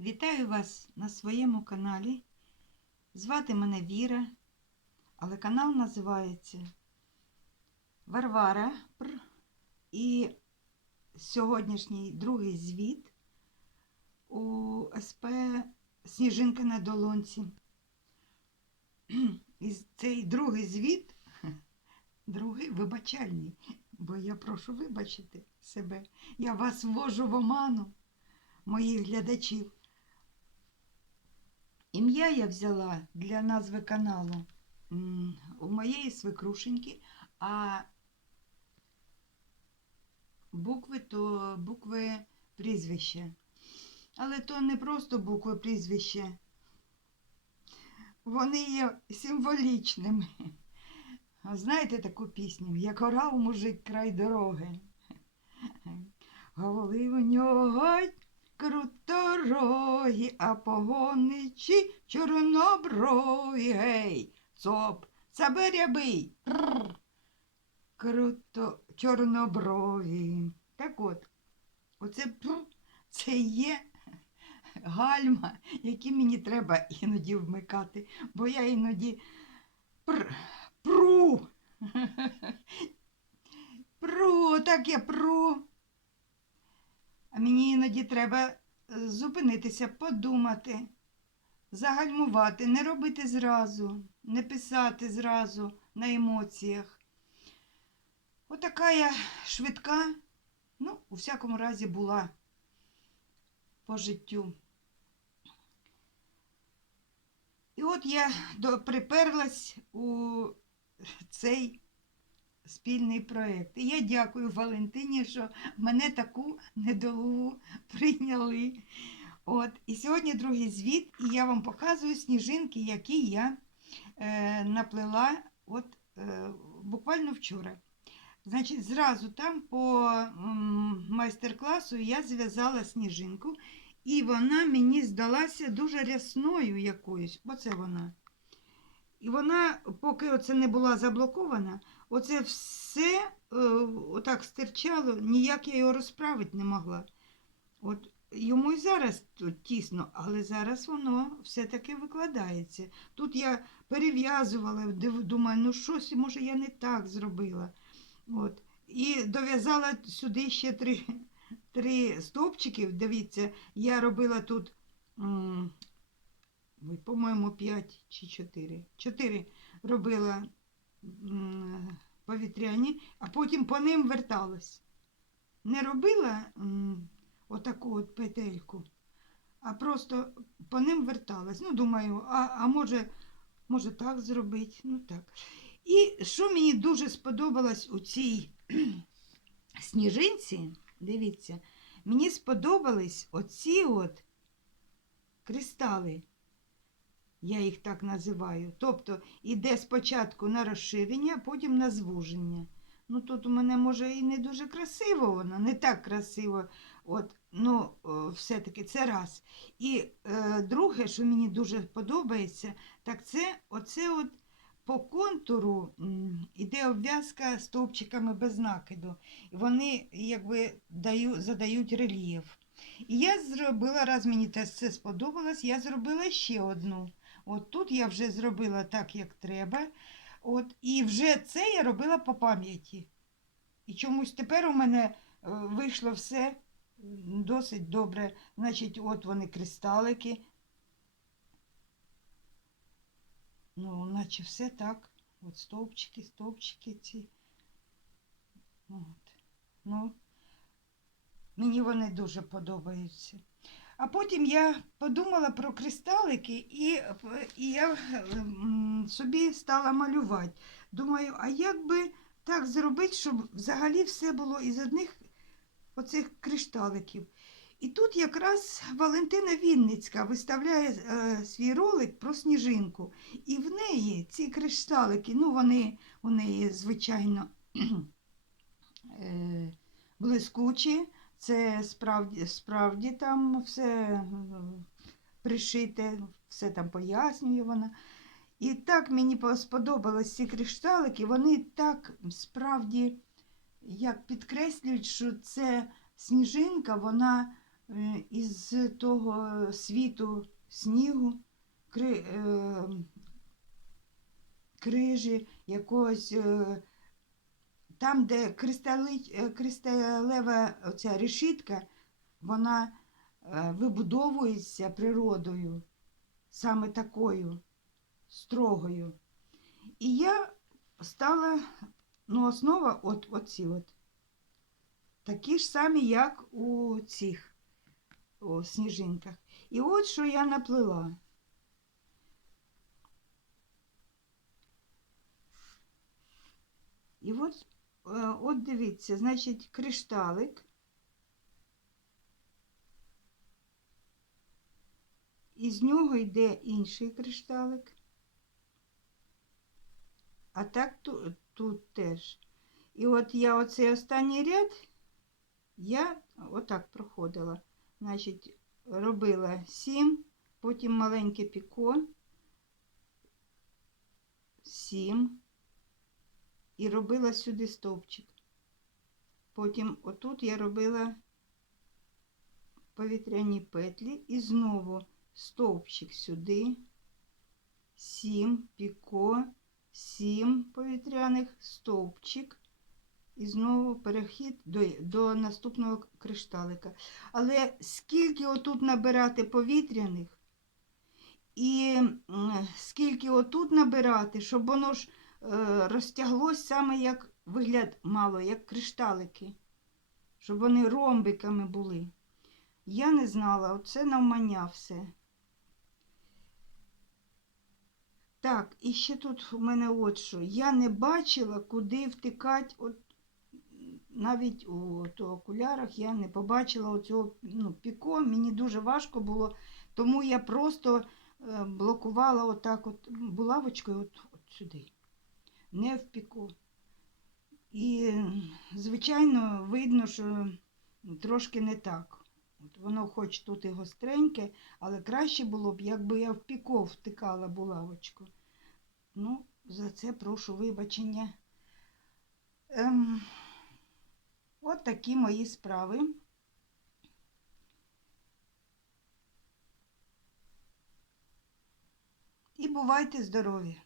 Вітаю вас на своєму каналі. Звати мене Віра, але канал називається Варвара. І сьогоднішній другий звіт у СП Сніжинка на долонці. І цей другий звіт, другий вибачальний, бо я прошу вибачити себе. Я вас ввожу в оману, моїх глядачів. Ім'я я взяла для назви каналу у моєї свекрушеньки, а букви то букви прізвища. Але то не просто букви прізвища. Вони є символічними. Знаєте таку пісню? Як орав мужик край дороги. Голови у нього круторогі, а погоничі чорноброві. Гей, цоп, заберябий. Круто чорноброві. Так от, оце це є гальма, які мені треба іноді вмикати, бо я іноді пр, пру. Пру, так я пру. А мені іноді треба зупинитися, подумати, загальмувати, не робити зразу, не писати зразу на емоціях. Отака я швидка, ну, у всякому разі, була по життю. І от я приперлась у цей спільний проєкт. І я дякую Валентині, що мене таку недолугу прийняли. От. І сьогодні другий звіт, і я вам показую сніжинки, які я е, наплела от, е, буквально вчора. Значить, зразу там по майстер-класу я зв'язала сніжинку, і вона мені здалася дуже рясною якоюсь. Оце вона. І вона, поки оце не була заблокована, оце все е, отак стирчало, ніяк я його розправити не могла. От йому і зараз тут тісно, але зараз воно все-таки викладається. Тут я перев'язувала, думаю, ну щось, може, я не так зробила. От. І дов'язала сюди ще три, три стовпчики. Дивіться, я робила тут, по-моєму, 5 чи 4. 4 робила повітряні, а потім по ним верталась. Не робила отаку от петельку, а просто по ним верталась. Ну, думаю, а, а може, може так зробити? Ну так. І що мені дуже сподобалось у цій сніжинці, дивіться, мені сподобались оці от кристали. Я їх так називаю. Тобто йде спочатку на розширення, а потім на звуження. Ну тут у мене може і не дуже красиво воно, не так красиво. От, ну, все-таки це раз. І е, друге, що мені дуже подобається, так це оце от по контуру м, іде обв'язка стовпчиками без накиду. І вони якби даю, задають рельєф. І я зробила, раз мені це сподобалось, я зробила ще одну. От тут я вже зробила так, як треба. От, і вже це я робила по пам'яті. І чомусь тепер у мене е, вийшло все досить добре. Значить, от вони кристалики. Ну, наче все так. От стовпчики, стовпчики ці. От. Ну, мені вони дуже подобаються. А потім я подумала про кристалики і, і я собі стала малювати. Думаю, а як би так зробити, щоб взагалі все було із одних оцих кришталиків. І тут якраз Валентина Вінницька виставляє е, свій ролик про сніжинку. І в неї ці кришталики, ну вони у неї, звичайно, е, блискучі. Це справді, справді там все е, пришите, все там пояснює вона. І так мені сподобались ці кришталики, вони так справді як підкреслюють, що це сніжинка, вона е, із того світу снігу, кри, е, крижі, якогось. Е, там, де е, кристалева оця решітка, вона е, вибудовується природою, саме такою строгою. І я стала, ну, основа от оці от. Такі ж самі, як у цих у сніжинках. І от що я наплела. І от, от дивіться, значить, кришталик. Із нього йде інший кришталик. А так тут, тут теж. І от я оцей останній ряд я отак проходила. Значить, робила 7, потім маленьке піко, 7 і робила сюди стовпчик. Потім отут я робила повітряні петлі і знову стовпчик сюди, 7 піко, 7 повітряних стовпчик. І знову перехід до, до наступного кришталика. Але скільки отут набирати повітряних, і скільки отут набирати, щоб воно ж розтяглось саме як вигляд мало, як кришталики, щоб вони ромбиками були. Я не знала, оце навмання все. Так, і ще тут у мене от що. Я не бачила, куди втикати. От навіть у то, окулярах я не побачила оцього ну, піко. Мені дуже важко було, тому я просто е, блокувала отак от булавочкою от, от сюди, не в піко. І, звичайно, видно, що трошки не так. От воно хоч тут і гостреньке, але краще було б, якби я в піко втикала булавочку. Ну, за це прошу вибачення. Ем, от такі мої справи. І бувайте здорові!